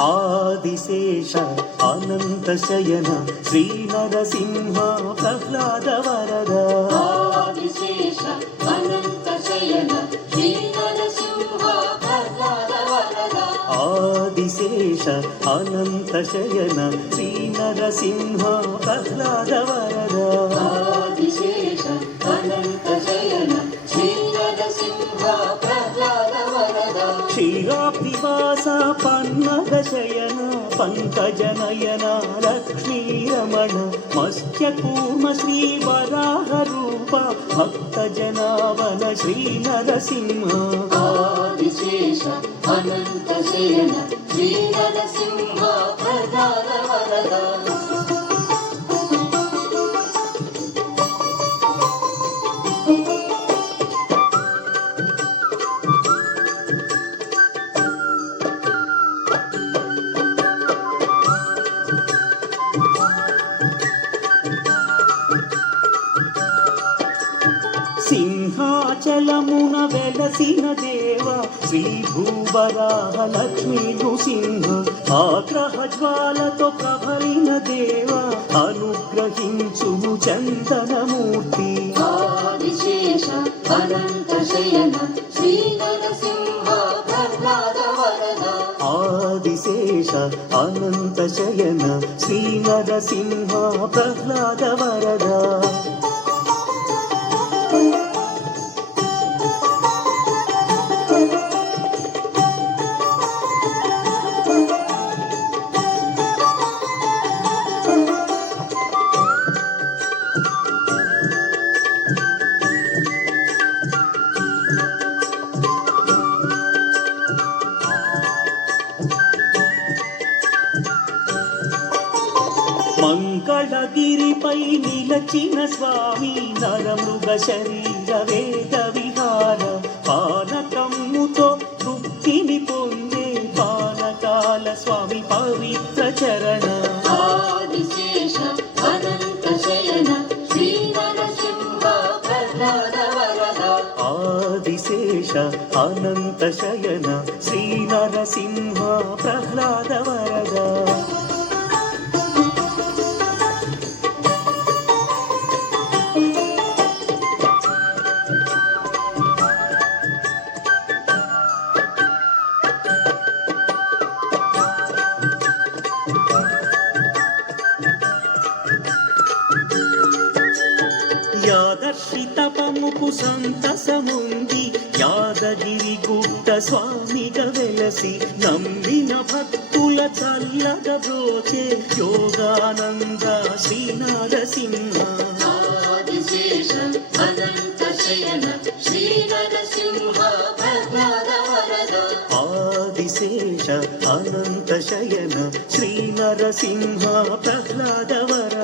ఆదిశేష అనంత శయన శ్రీ నరసింహ ప్రహ్లాద వరద. ఆదిశేష అనంత శయన శ్రీ నరసింహ ప్రహ్లాద వరద. ఆదిశేష అనంత శయన శ్రీ నరసింహ ప్రహ్లాద వరద. ఆదిశేష అనంత శయన శ్రీ నరసింహ ప్రహ్లాద వరద. క్షీరాబ్దివాస పన్నగ శయన పంకజనయన లక్ష్మీరమణ మత్స్యకూర్మ శ్రీ వరాహ రూప భక్త జనావన శ్రీ నరసింహ. ఆదిశేష అనంత శయన శ్రీ నరసింహ ప్రహ్లాద వరద. సింహాచలమున వెలసిన దేవ శ్రీ భూవరాహ లక్ష్మీ నృసింహ. ఆగ్రహ జ్వాలతో ప్రబలిన దేవ అనుగ్రహించుము చందనమూర్తి. ఆదిశేష అనంత శయన శ్రీ నరసింహ ప్రహ్లాద వరద. ఆదిశేష అనంత శయన శ్రీ నరసింహ ప్రహ్లాద వరద. మంగళగిరిపై నిలచిన స్వామి నరమృగ శరీర వేద విహార. పానకమ్ముతో తృప్తిని పొందే పానకాల స్వామి పవిత్ర చరణ. ఆదిశేష అనంత శయన శ్రీ నరసింహ ప్రహ్లాద వరద. ఆదిశేష అనంత శయన శ్రీ నరసింహ ప్రహ్లాద వరద. యాదర్శి తపముకు సంతసముంది యాదగిరి గుట్ట స్వామిగా వెలసి. నమ్మిన భక్తుల చల్లగా బ్రోచే యోగానంద శ్రీ నరసింహ. ఆదిశేష అనంత శయన శ్రీ నరసింహ ప్రహ్లాద వరద. ఆదిశేష అనంత శయన శ్రీ నరసింహ ప్రహ్లాద వరద.